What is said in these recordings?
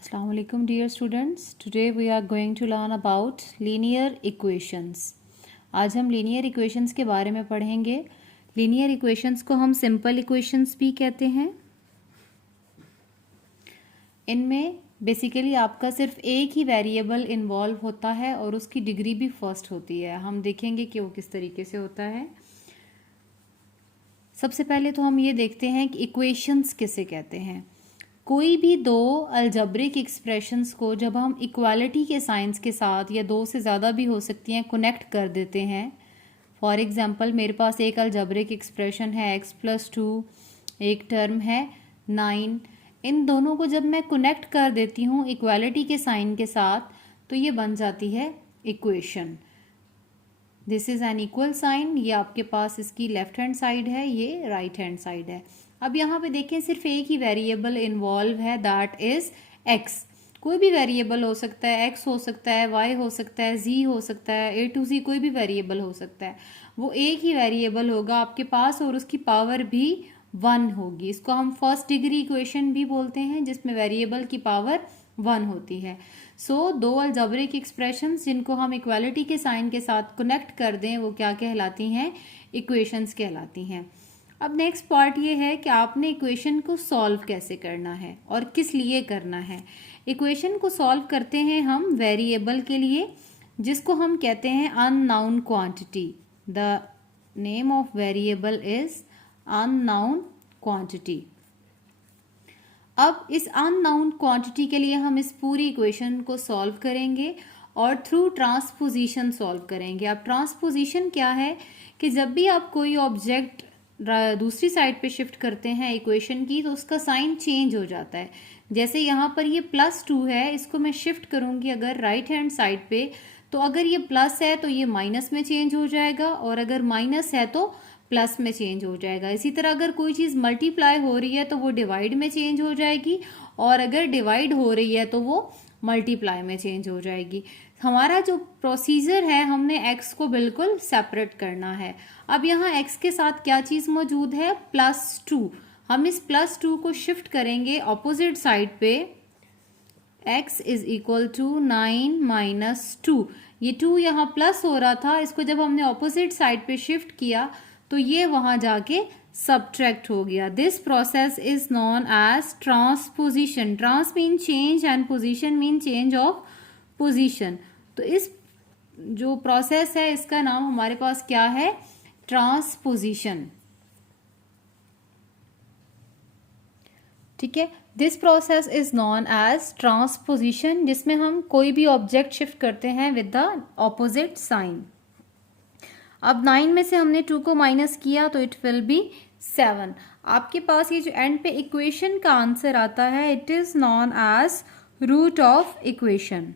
Assalamu alaikum dear students. Today we are going to learn about linear equations. आज हम linear equations के बारे में पढ़ेंगे. linear equations को हम simple equations भी कहते हैं. इनमें बेसिकली आपका सिर्फ एक ही वेरिएबल इन्वॉल्व होता है और उसकी डिग्री भी फर्स्ट होती है. हम देखेंगे कि वो किस तरीके से होता है. सबसे पहले तो हम ये देखते हैं कि इक्वेशंस किसे कहते हैं. कोई भी दो अलजेब्रिक एक्सप्रेशंस को जब हम इक्वालिटी के साइंस के साथ या दो से ज़्यादा भी हो सकती हैं कनेक्ट कर देते हैं. फॉर एग्जांपल मेरे पास एक अलजेब्रिक एक्सप्रेशन है x+2, एक टर्म है 9. इन दोनों को जब मैं कनेक्ट कर देती हूँ इक्वालिटी के साइन के साथ तो ये बन जाती है equation. This is an equal sign. ये आपके पास इसकी लेफ्ट हैंड साइड है, ये राइट हैंड साइड है. अब यहाँ पे देखें सिर्फ एक ही वेरिएबल इन्वॉल्व है, दैट इज x. कोई भी वेरिएबल हो सकता है, x हो सकता है, y हो सकता है, z हो सकता है, a to z कोई भी वेरिएबल हो सकता है. वो एक ही वेरिएबल होगा आपके पास और उसकी पावर भी 1 होगी. इसको हम फर्स्ट डिग्री इक्वेशन भी बोलते हैं जिसमें वेरिएबल की पावर 1 होती है. सो दो अलजेब्रिक एक्सप्रेशंस जिनको हम इक्वालिटी के साइन के साथ कनेक्ट कर दें वो क्या कहलाती हैं? इक्वेशंस कहलाती हैं. अब नेक्स्ट पार्ट ये है कि आपने इक्वेशन को सॉल्व कैसे करना है और किस लिए करना है. इक्वेशन को सॉल्व करते हैं हम वेरिएबल के लिए जिसको हम कहते हैं unknown quantity. The name of variable is unknown quantity. अब इस अननाउन क्वांटिटी के लिए हम इस पूरी इक्वेशन को सॉल्व करेंगे और थ्रू ट्रांसपोजिशन सॉल्व करेंगे. अब ट्रांसपोजिशन क्या है कि जब भी आप कोई ऑब्जेक्ट दूसरी साइड पे शिफ्ट करते हैं इक्वेशन की तो उसका साइन चेंज हो जाता है. जैसे यहाँ पर ये +2 है, इसको मैं शिफ्ट करूँगी अगर राइट हैंड साइड पे तो अगर ये प्लस है तो ये माइनस में चेंज हो जाएगा और अगर माइनस है तो प्लस में चेंज हो जाएगा. इसी तरह अगर कोई चीज़ मल्टीप्लाई हो रही है तो वो डिवाइड में चेंज हो जाएगी और अगर डिवाइड हो रही है तो वो मल्टीप्लाई में चेंज हो जाएगी. हमारा जो प्रोसीजर है हमने x को बिल्कुल सेपरेट करना है. अब यहाँ x के साथ क्या चीज़ मौजूद है? +2. हम इस +2 को शिफ्ट करेंगे ऑपोजिट साइड पे. x is equal to 9 - 2. ये 2 यहाँ प्लस हो रहा था, इसको जब हमने ऑपोजिट साइड पे शिफ्ट किया तो ये वहां जाके सब्ट्रैक्ट हो गया. This process is known as transposition. Trans mean change and position mean change of position. तो इस जो प्रोसेस है इसका नाम हमारे पास क्या है? ट्रांसपोजिशन. ठीक है. This process is known as transposition जिसमें हम कोई भी ऑब्जेक्ट शिफ्ट करते हैं विद द ऑपोजिट साइन. अब 9 में से हमने 2 को माइनस किया तो इट विल बी 7. आपके पास ये जो एंड पे इक्वेशन का आंसर आता है it is known as root of equation.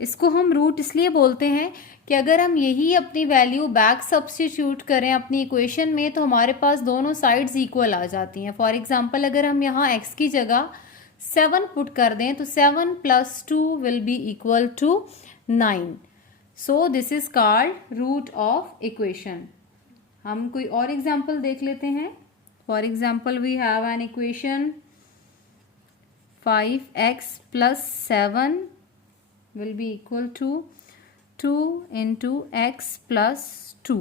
इसको हम रूट इसलिए बोलते हैं कि अगर हम यही अपनी वैल्यू बैक सब्स्टिट्यूट करें अपनी इक्वेशन में तो हमारे पास दोनों साइड्स इक्वल आ जाती हैं. फॉर एग्जांपल अगर हम यहाँ x की जगह 7 पुट कर दें तो 7 + 2 will be equal to 9. So this is called root of equation. हम कोई और एग्जाम्पल देख लेते हैं. For example we have an equation 5x + 7 will be equal to 2 into x + 2.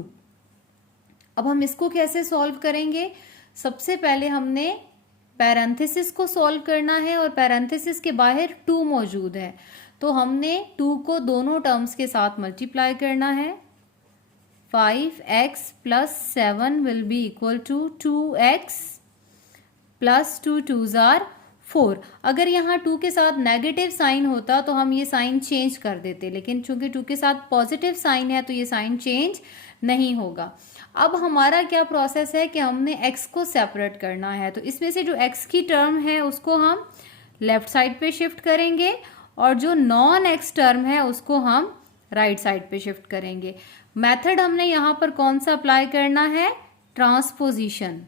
अब हम इसको कैसे सॉल्व करेंगे? सबसे पहले हमने पैरेंथेसिस को सॉल्व करना है और पैरेंथेसिस के बाहर 2 मौजूद है तो हमने 2 को दोनों टर्म्स के साथ मल्टीप्लाई करना है. 5x + 7 will be equal to 2x + 2 2s are 4. अगर यहाँ 2 के साथ नेगेटिव साइन होता तो हम ये साइन चेंज कर देते, लेकिन चूंकि 2 के साथ पॉजिटिव साइन है तो ये साइन चेंज नहीं होगा. अब हमारा क्या प्रोसेस है कि हमने x को सेपरेट करना है तो इसमें से जो x की टर्म है उसको हम लेफ्ट साइड पे शिफ्ट करेंगे और जो नॉन x टर्म है उसको हम राइट साइड पे शिफ्ट करेंगे. मेथड हमने यहाँ पर कौन सा अप्लाई करना है? ट्रांसपोजिशन.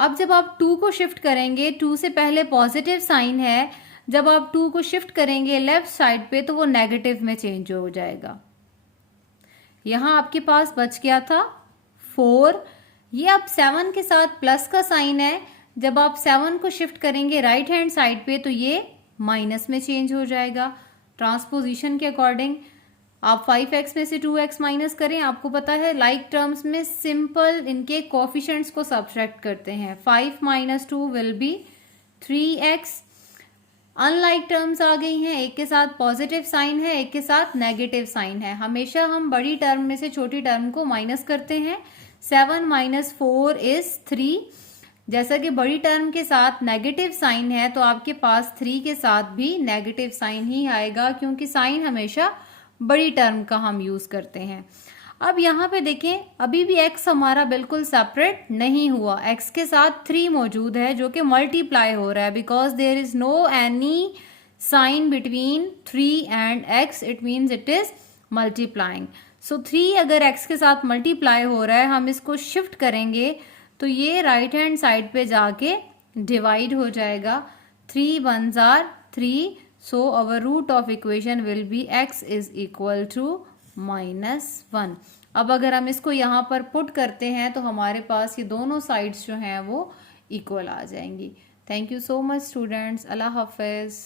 अब जब आप 2 को शिफ्ट करेंगे, 2 से पहले पॉजिटिव साइन है, जब आप 2 को शिफ्ट करेंगे लेफ्ट साइड पे तो वो नेगेटिव में चेंज हो जाएगा. यहां आपके पास बच गया था 4, ये अब 7 के साथ प्लस का साइन है, जब आप 7 को शिफ्ट करेंगे राइट हैंड साइड पे तो ये माइनस में चेंज हो जाएगा ट्रांसपोजिशन के अकॉर्डिंग। आप 5x में से 2x माइनस करें, आपको पता है लाइक टर्म्स में सिंपल इनके कोफिशिएंट्स को सब्ट्रैक्ट करते हैं। 5 - 2 will be 3x। Unlike terms आ गई हैं, एक के साथ पॉजिटिव साइन है, एक के साथ नेगेटिव साइन है। हमेशा हम बड़ी टर्म में से छोटी टर्म को माइनस करते हैं। 7 - 4 इज 3। जैसा कि बड़ी टर्म के साथ नेगेटिव साइन है तो आपके पास 3 के साथ भी नेगेटिव साइन ही आएगा, क्योंकि साइन हमेशा बड़ी टर्म का हम यूज करते हैं। अब यहाँ पे देखें, अभी भी x हमारा बिल्कुल सेपरेट नहीं हुआ, x के साथ 3 मौजूद है जो कि मल्टीप्लाई हो रहा है, because there is no any sign between 3 and x, it means it is multiplying. So 3 अगर x के साथ मल्टीप्लाई हो रहा है, हम इसको शिफ्ट करेंगे तो ये राइट हैंड साइड पे जाके डिवाइड हो जाएगा। 3 1s are 3, so our root of equation will be x is equal to -1। अब अगर हम इसको यहाँ पर पुट करते हैं तो हमारे पास ये दोनों साइड्स जो हैं वो इक्वल आ जाएंगी। Thank you so much students, अल्लाह हाफिज़।